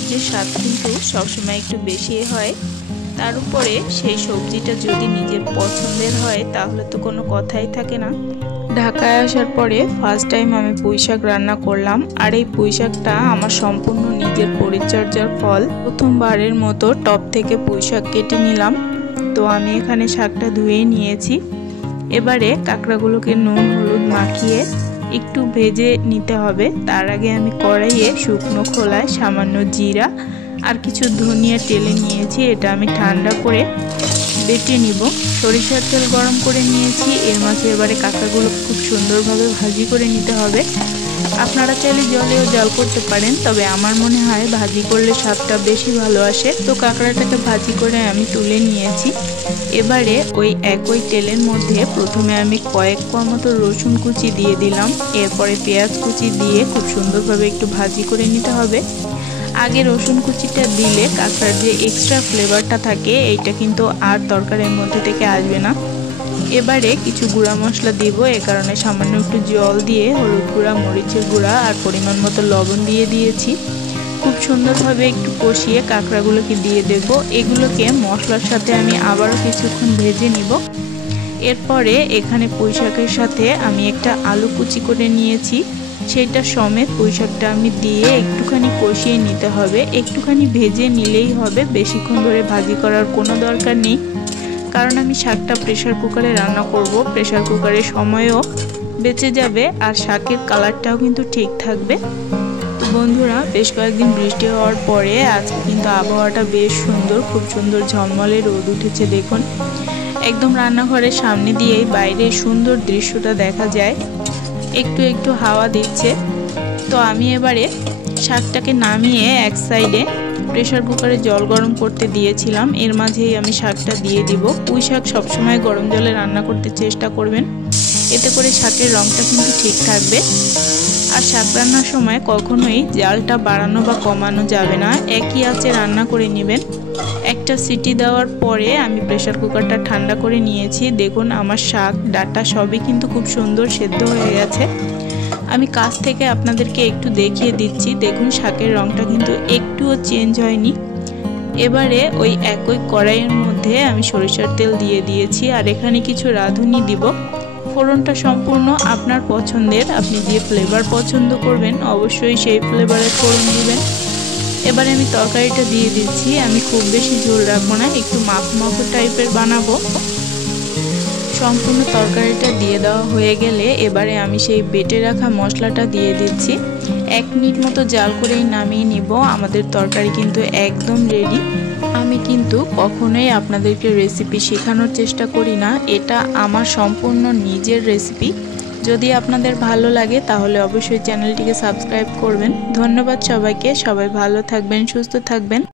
সবজির স্বাদ কিন্তু সবসময় একটু বেশি হয়। তার উপরে সেই সবজিটা যদি নিজের পছন্দের হয় তাহলে তো কোনো কথাই থাকে না। ঢাকায় আসার পরে ফার্স্ট টাইম আমি পুঁই শাক রান্না করলাম, আর এই পুঁই শাকটা আমার সম্পূর্ণ নিজের পরিচর্যার ফল। প্রথমবারের মতো টব থেকে পুঁই শাক কেটে নিলাম। তো আমি এখানে শাকটা ধুয়ে নিয়েছি। এবারে কাঁকড়াগুলোকে নুন হলুদ মাখিয়ে একটু ভেজে নিতে হবে। তার আগে আমি কড়াইয়ে শুকনো খোলায় সামান্য জিরা আর কিছু ধনিয়া টেলে নিয়েছি। এটা আমি ঠান্ডা করে বেটে নিব। সরিষার তেল গরম করে নিয়েছি। এর মাঝে এবারে কাঁকড়াগুলো খুব সুন্দরভাবে ভাজি করে নিতে হবে। আপনারা চাইলে জলেও জাল করতে পারেন, তবে আমার মনে হয় ভাজি করলে স্বাদটা বেশি ভালো আসে। তো কাঁকড়াটাকে ভাজি করে আমি তুলে নিয়েছি। এবারে ওই একই তেলের মধ্যে প্রথমে আমি কয়েক কোয়া মতো রসুন কুচি দিয়ে দিলাম। এরপরে পেঁয়াজ কুচি দিয়ে খুব সুন্দরভাবে একটু ভাজি করে নিতে হবে। আগে রসুন কুচিটা দিলে কাঁকড়ার যে এক্সট্রা ফ্লেভারটা থাকে এইটা কিন্তু আর তরকারির মধ্যে থেকে আসবে না। এবারে কিছু গুঁড়া মশলা দিব। এ কারণে সামান্য একটু জল দিয়ে হলুদ গুঁড়া, মরিচের গুঁড়া আর পরিমাণ মতো লবণ দিয়ে দিয়েছি। খুব সুন্দরভাবে একটু কষিয়ে কাঁকড়াগুলোকে দিয়ে দেব। এগুলোকে মশলার সাথে আমি আবারও কিছুক্ষণ ভেজে নিব। এরপরে এখানে পুঁই শাকের সাথে আমি একটা আলু কুচি করে নিয়েছি, সেটা সমেত পুঁই শাকটা আমি দিয়ে একটুখানি কষিয়ে নিতে হবে। একটুখানি ভেজে নিলেই হবে, বেশিক্ষণ ধরে ভাজি করার কোনো দরকার নেই। কারণ আমি শাকটা প্রেসার কুকারে রান্না করব, প্রেসার কুকারের সময়ও বেঁচে যাবে আর শাকের কালারটাও কিন্তু ঠিক থাকবে। তো বন্ধুরা, বেশ কয়েকদিন বৃষ্টি হওয়ার পরে আজকে কিন্তু আবহাওয়াটা বেশ সুন্দর, খুব সুন্দর ঝলমলে রোদ উঠেছে। দেখুন, একদম রান্নাঘরের সামনে দিয়েই বাইরে সুন্দর দৃশ্যটা দেখা যায়। একটু একটু হাওয়া দিচ্ছে। তো আমি এবারে শাকটাকে নামিয়ে এক সাইডে প্রেসার কুকারে জল গরম করতে দিয়েছিলাম। এর মাঝেই আমি শাকটা দিয়ে দিব। পুঁই শাক সবসময় গরম জলে রান্না করতে চেষ্টা করবেন, এতে করে শাকের রঙটা কিন্তু ঠিক থাকবে। আর শাক রান্নার সময় কখনোই জালটা বাড়ানো বা কমানো যাবে না, একই আঁচে রান্না করে নেবেন। একটা সিটি দেওয়ার পরে আমি প্রেসার কুকারটা ঠান্ডা করে নিয়েছি। দেখুন, আমার শাক ডাঁটা সবই কিন্তু খুব সুন্দর সেদ্ধ হয়ে গেছে। আমি কাছ থেকে আপনাদেরকে একটু দেখিয়ে দিচ্ছি। দেখুন, শাকের রঙটা কিন্তু একটুও চেঞ্জ হয়নি। এবারে ওই একই কড়াইয়ের মধ্যে আমি সরিষার তেল দিয়ে দিয়েছি, আর এখানে কিছু রাঁধুনি দিব। ফোড়নটা সম্পূর্ণ আপনার পছন্দের, আপনি যে ফ্লেভার পছন্দ করবেন অবশ্যই সেই ফ্লেভারের ফোড়ন দিবেন। এবারে আমি তরকারিটা দিয়ে দিচ্ছি। আমি খুব বেশি ঝোল রাখবো না, একটু মাখো টাইপের বানাবো। সম্পূর্ণ তরকারিটা দিয়ে দেওয়া হয়ে গেলে এবারে আমি সেই বেটে রাখা মশলাটা দিয়ে দিচ্ছি। 1 মিনিট মতো জাল করেই নামিয়ে নিব। আমাদের তরকারি কিন্তু একদম রেডি। আমি কিন্তু কখনোই আপনাদেরকে রেসিপি শেখানোর চেষ্টা করি না, এটা আমার সম্পূর্ণ নিজের রেসিপি। যদি আপনাদের ভালো লাগে তাহলে অবশ্যই চ্যানেলটিকে সাবস্ক্রাইব করবেন। ধন্যবাদ সবাইকে। সবাই ভালো থাকবেন, সুস্থ থাকবেন।